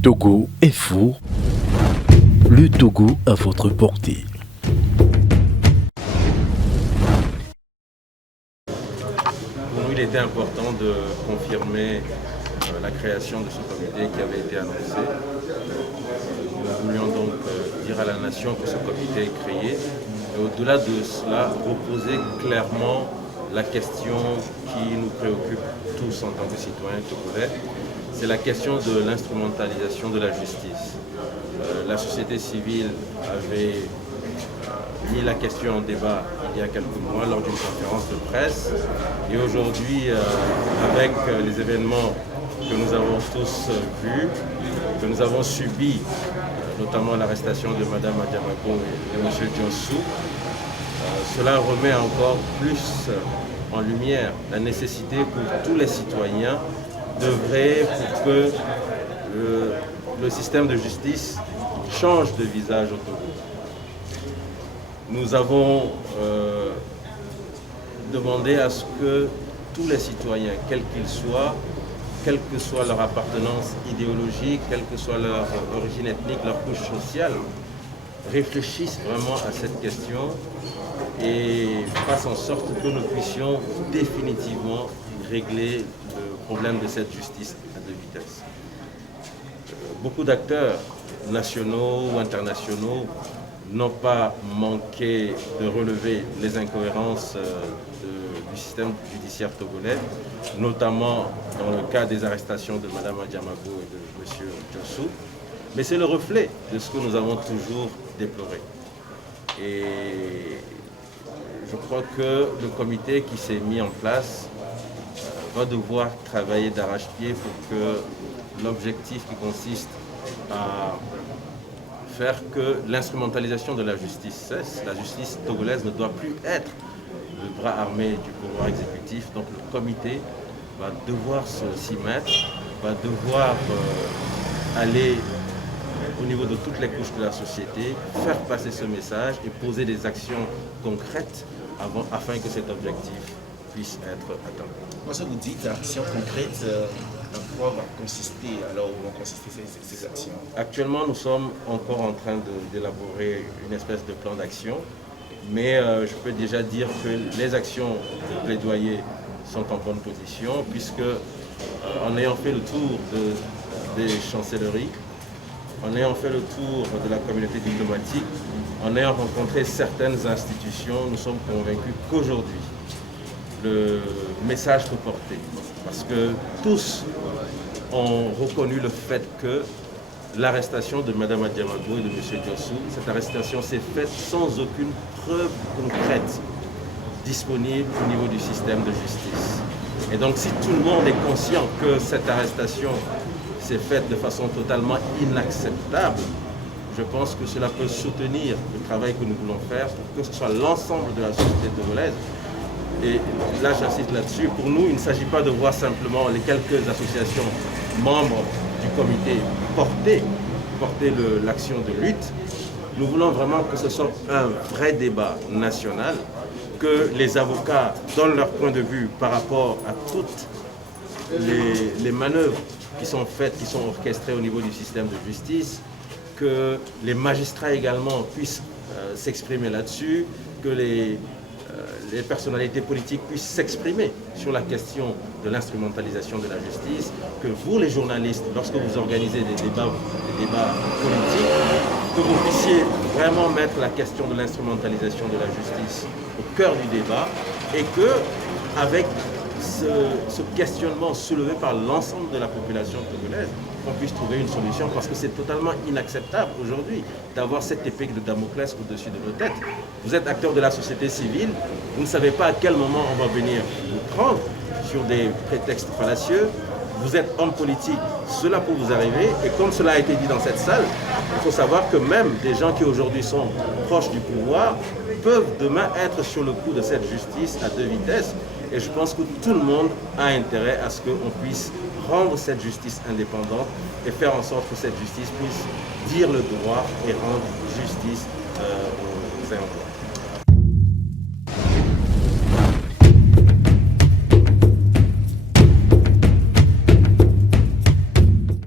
Togo est fou. Le Togo à votre portée. Pour nous, il était important de confirmer la création de ce comité qui avait été annoncé. Nous voulions donc dire à la nation que ce comité est créé et au-delà de cela, reposer clairement la question qui nous préoccupe tous en tant que citoyens togolais, c'est la question de l'instrumentalisation de la justice. La société civile avait mis la question en débat il y a quelques mois lors d'une conférence de presse et aujourd'hui, avec les événements que nous avons tous vus, que nous avons subis, notamment l'arrestation de Mme Adiamago et de M. Diossou, cela remet encore plus en lumière la nécessité pour tous les citoyens d'œuvrer pour que le système de justice change de visage au Togo. Nous avons demandé à ce que tous les citoyens, quels qu'ils soient, quelle que soit leur appartenance idéologique, quelle que soit leur origine ethnique, leur couche sociale, réfléchissent vraiment à cette question et fassent en sorte que nous puissions définitivement régler le problème de cette justice à deux vitesses. Beaucoup d'acteurs nationaux ou internationaux n'ont pas manqué de relever les incohérences du système judiciaire togolais, notamment dans le cas des arrestations de Mme Adiamago et de M. Diossou. Mais c'est le reflet de ce que nous avons toujours déploré. Et je crois que le comité qui s'est mis en place va devoir travailler d'arrache-pied pour que l'objectif qui consiste à faire que l'instrumentalisation de la justice cesse. La justice togolaise ne doit plus être le bras armé du pouvoir exécutif. Donc le comité va devoir s'y mettre, va devoir aller au niveau de toutes les couches de la société, faire passer ce message et poser des actions concrètes afin que cet objectif puisse être atteint. Moi, ça vous dit, actions concrètes, en quoi vont consister ces actions? Actuellement, nous sommes encore en train d'élaborer une espèce de plan d'action, mais je peux déjà dire que les actions de plaidoyer sont en bonne position, puisque en ayant fait le tour des chancelleries, en ayant fait le tour de la communauté diplomatique, en ayant rencontré certaines institutions, nous sommes convaincus qu'aujourd'hui, le message peut porter. Parce que tous ont reconnu le fait que l'arrestation de Mme Adiamago et de M. Diossou, cette arrestation s'est faite sans aucune preuve concrète disponible au niveau du système de justice. Et donc si tout le monde est conscient que cette arrestation s'est faite de façon totalement inacceptable, je pense que cela peut soutenir le travail que nous voulons faire pour que ce soit l'ensemble de la société togolaise. Et là, j'insiste là-dessus. Pour nous, il ne s'agit pas de voir simplement les quelques associations membres du comité porter l'action de lutte. Nous voulons vraiment que ce soit un vrai débat national, que les avocats donnent leur point de vue par rapport à toutes les manœuvres qui sont faites, qui sont orchestrées au niveau du système de justice, que les magistrats également puissent s'exprimer là-dessus, que les personnalités politiques puissent s'exprimer sur la question de l'instrumentalisation de la justice, que vous les journalistes, lorsque vous organisez des débats politiques, que vous puissiez vraiment mettre la question de l'instrumentalisation de la justice au cœur du débat et que, avec ce questionnement soulevé par l'ensemble de la population togolaise, qu'on puisse trouver une solution, parce que c'est totalement inacceptable aujourd'hui d'avoir cette épée de Damoclès au-dessus de nos têtes. Vous êtes acteur de la société civile, vous ne savez pas à quel moment on va venir vous prendre sur des prétextes fallacieux. Vous êtes homme politique, cela peut vous arriver, et comme cela a été dit dans cette salle, il faut savoir que même des gens qui aujourd'hui sont proches du pouvoir peuvent demain être sur le coup de cette justice à deux vitesses. Et je pense que tout le monde a intérêt à ce qu'on puisse rendre cette justice indépendante et faire en sorte que cette justice puisse dire le droit et rendre justice aux ayants droit.